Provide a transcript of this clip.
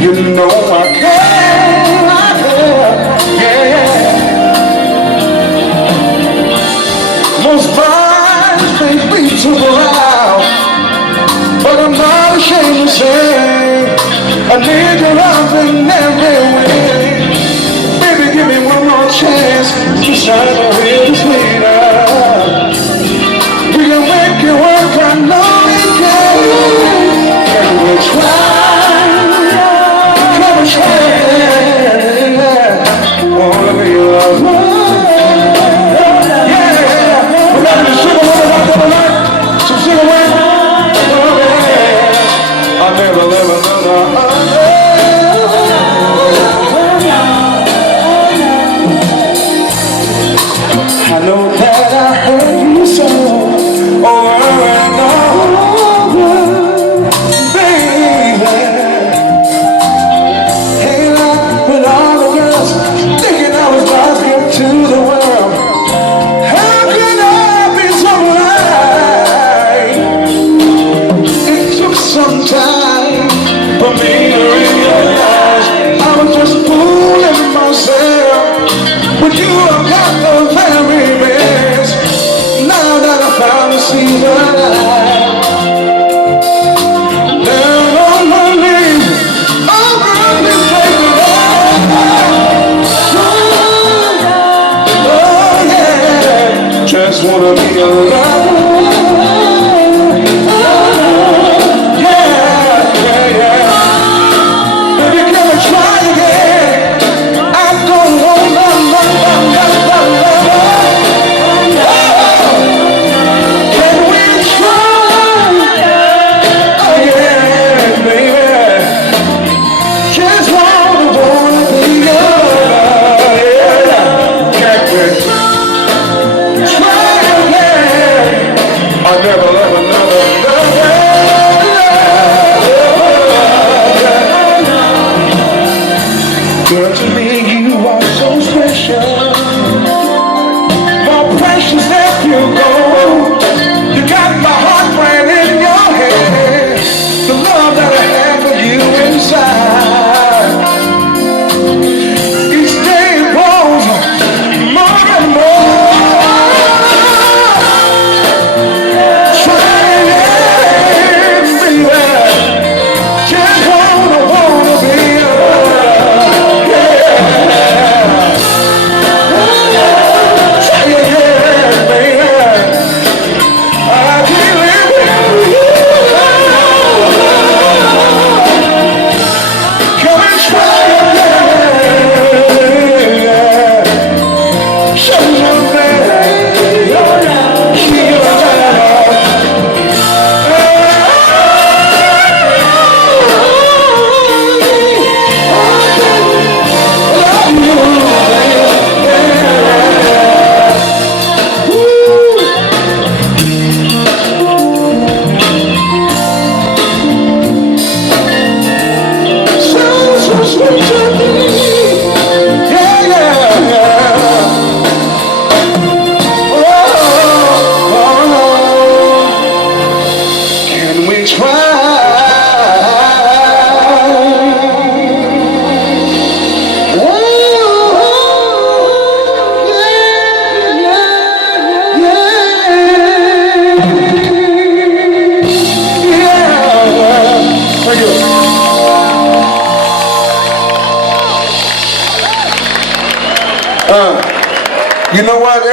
You know I care, yeah. Most minds may be too loud, but I'm not ashamed to say I need your love in every way. Baby, give me one more chance to shine a little sweeter. We can make it work, I know we can. Can we try? Can we try? Wanna be loved. I know that I hurt you so over and over, baby. Hey, like with all the girls thinking I was lost to the world. How can I be so blind? It took some time for me to realize I was just fooling myself. But you have got the very best. Now that I finally see the light, down on my knees, I'm gonna take it all. Oh yeah, just wanna be alive. Girl, to me you are so special, more precious than you go. You got my heart right in your hand, the love that I have for you inside. Each day it grows more and more. Trying every way, just wanna be you know what?